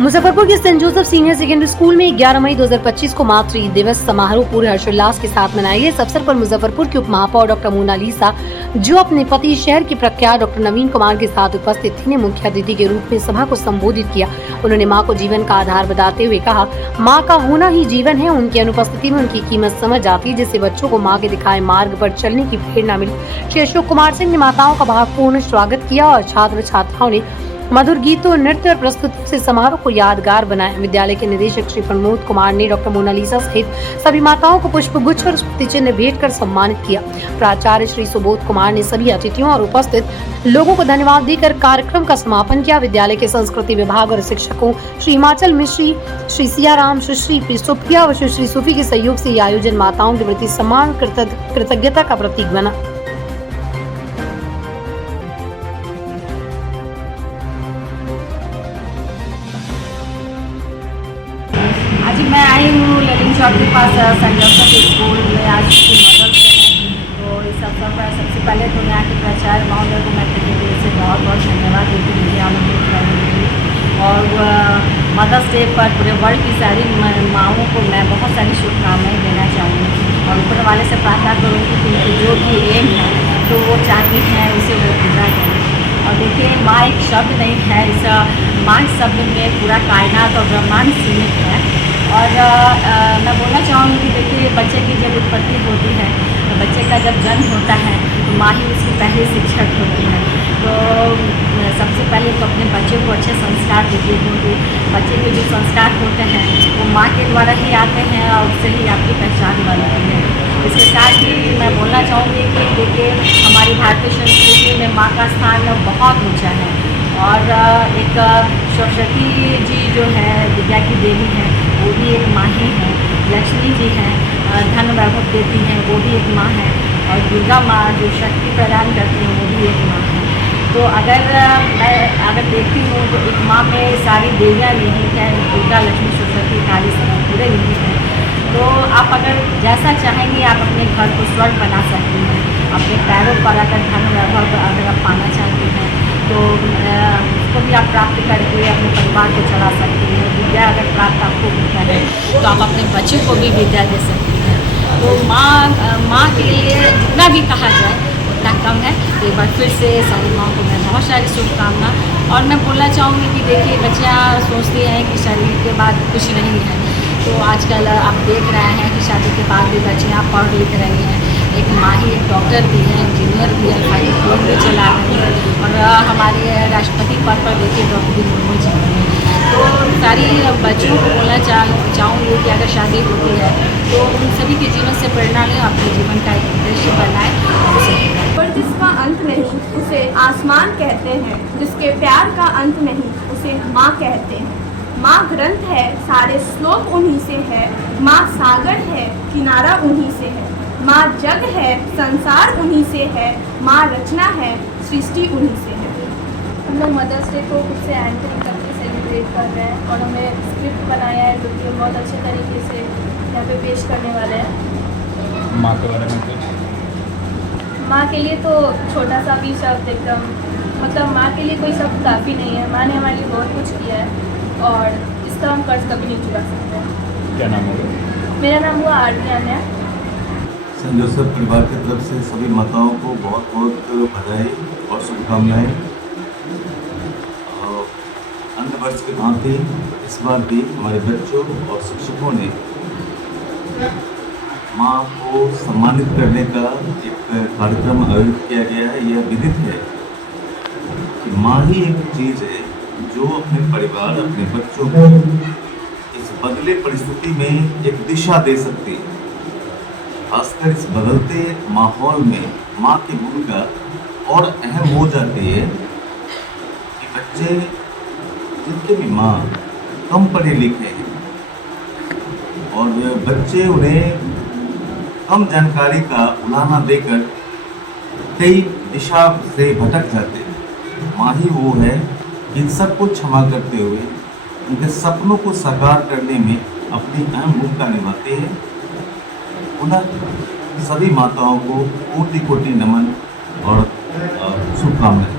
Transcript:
मुजफ्फरपुर के Saint Joseph Senior Secondary School में 11 मई 2025 को मातृ दिवस समारोह पूरे हर्षोल्लास के साथ मनाया गया। इस अवसर पर मुजफ्फरपुर की उप महापौर डॉक्टर मोनालिसा, जो अपने पति शहर के प्रख्यात डॉक्टर नवीन कुमार के साथ उपस्थित थी, ने मुख्य अतिथि के रूप में सभा को संबोधित किया। उन्होंने मां को जीवन का आधार बताते हुए कहा, मां का होना ही जीवन है। उनकी अनुपस्थिति में उनकी कीमत समझ आती है, जिससे बच्चों को मां के दिखाए मार्ग पर चलने की प्रेरणा मिली। श्री अशोक कुमार सिंह ने माताओं का भावपूर्ण स्वागत किया और छात्र छात्राओं ने मधुर गीतों, नृत्य और प्रस्तुति से समारोह को यादगार बनाया। विद्यालय के निदेशक श्री प्रमोद कुमार ने डॉक्टर मोनालिसा सहित सभी माताओं को पुष्पगुच्छ और स्मृति चिन्ह भेंट कर सम्मानित किया। प्राचार्य श्री सुबोध कुमार ने सभी अतिथियों और उपस्थित लोगों को धन्यवाद देकर कार्यक्रम का समापन किया। विद्यालय के संस्कृति विभाग और शिक्षकों श्री हिमाचल मिश्री, श्री सियाराम, श्री सुप्रिया व श्री सूफी के सहयोग से यह आयोजन माताओं के प्रति सम्मान, कृतज्ञता का प्रतीक बना। आज मैं आई हूँ ललिन चौक के पास सेंट जोसेफ स्कूल में। आज की मदद है, तो इस अवसर पर सबसे पहले तो यहाँ के प्राचार्य महोदय को मैं तहे दिल से बहुत बहुत धन्यवाद देती हूँ मुझे आमंत्रित करने के लिए। और मदर्स डे पर पूरे वर्ल्ड की सारी माँओं को मैं बहुत सारी शुभकामनाएँ देना चाहूँगी और ऊपर वाले से प्रार्थना करूँगी कि उनकी जो भी एम है तो वो चाहती हैं उसे वो पूरा करें। और देखिए, माँ एक शब्द नहीं है, इस माँ शब्द में पूरा कायनात और ब्रह्मांड सीमित है। और मैं बोलना चाहूँगी कि देखिए, बच्चे की जब उत्पत्ति होती है, तो बच्चे का जब जन्म होता है तो माँ ही उसकी पहली शिक्षक होती है। तो सबसे पहले तो अपने बच्चे को अच्छे संस्कार दीजिए, क्योंकि बच्चे के जो संस्कार होते हैं वो माँ के द्वारा ही आते हैं और उससे ही आपकी पहचान बनती है। इसके साथ ही मैं बोलना चाहूँगी कि देखिए, हमारी भारतीय संस्कृति में माँ का स्थान बहुत ऊँचा है। और एक सरस्वती जी जो है, विद्या की देवी है, वो भी एक माँ ही है। लक्ष्मी जी हैं, धन वैभव देती हैं, वो भी एक माँ है। और दुर्गा माँ जो शक्ति प्रदान करती हैं, वो भी एक माँ है। तो मैं देखती हूँ तो एक माँ में सारी देवियाँ निहित हैं, दुर्गा, लक्ष्मी, सरस्वती, काली सब पूरे निहित हैं। तो आप अगर जैसा चाहेंगे आप अपने घर को स्वर्ग बना सकती हैं। अपने पैरों पर अगर धन वैभव अगर आप पाना चाहती हैं तो उसको भी आप प्राप्त करके अपने परिवार को चला सकती हैं। विद्या अगर प्राप्त आपको होता है तो आप अपने बच्चे को भी विद्या दे सकती हैं। तो माँ के लिए जितना भी कहा जाए उतना कम है। तो एक बार फिर से सभी माँ को मैं बहुत सारी शुभकामना। और मैं बोलना चाहूँगी कि देखिए, बच्चियाँ सोचती हैं कि शादी के बाद कुछ नहीं है, तो आजकल आप देख रहे हैं कि शादी के बाद भी बच्चियाँ पढ़ लिख रही हैं। एक माँ ही एक डॉक्टर भी है, इंजीनियर भी है, प्राइवेट फॉर्म भी चला रही है। और हमारे राष्ट्रपति पद पर देखिए द्रौपदी मुर्मू जी हैं। तो सारी बच्चियों को बोलना चाहूँगी कि अगर शादी होती है तो उन सभी के जीवन से प्रेरणा लें, अपने जीवन का एक उद्देश्य बनाएं और उसे पर जिसका अंत नहीं उसे आसमान कहते हैं, जिसके प्यार का अंत नहीं उसे माँ कहते हैं। माँ ग्रंथ है, सारे श्लोक उन्हीं से है। माँ सागर है, किनारा उन्हीं से है। माँ जग है, संसार उन्हीं से है। माँ रचना है, सृष्टि उन्हीं से है। हम लोग मदर्स डे को खुद से एंकरिंग करके सेलिब्रेट कर रहे हैं और हमने स्क्रिप्ट बनाया है जो कि बहुत अच्छे तरीके से यहाँ पे पेश करने वाले हैं। माँ के बारे में कुछ? माँ के लिए तो छोटा सा भी शब्द एकदम, मतलब माँ के लिए कोई शब्द काफ़ी नहीं है। माँ ने हमारे लिए बहुत कुछ किया है और इसका हम कर्ज कभी नहीं चुका सकते हैं। क्या नाम है? मेरा नाम हुआ आरती अन्या। सेंट जोसेफ परिवार की तरफ से सभी माताओं को बहुत बहुत बधाई और शुभकामनाएँ। अन्य वर्ष के भांति इस बार भी हमारे बच्चों और शिक्षकों ने माँ को सम्मानित करने का एक कार्यक्रम आयोजित किया गया है। यह विदित है कि माँ ही एक चीज़ है जो अपने परिवार, अपने बच्चों को इस बदले परिस्थिति में एक दिशा दे सकती है। खासकर इस बदलते माहौल में माँ की भूमिका और अहम हो जाती है कि बच्चे जिनके भी माँ कम पढ़े लिखे हैं और बच्चे उन्हें कम जानकारी का उलाहना देकर कई दिशा से भटक जाते हैं। माँ ही वो है इन सबको क्षमा करते हुए उनके सपनों को साकार करने में अपनी अहम भूमिका निभाती है। पुनः सभी माताओं को कोटि कोटि नमन और शुभकामनाएं।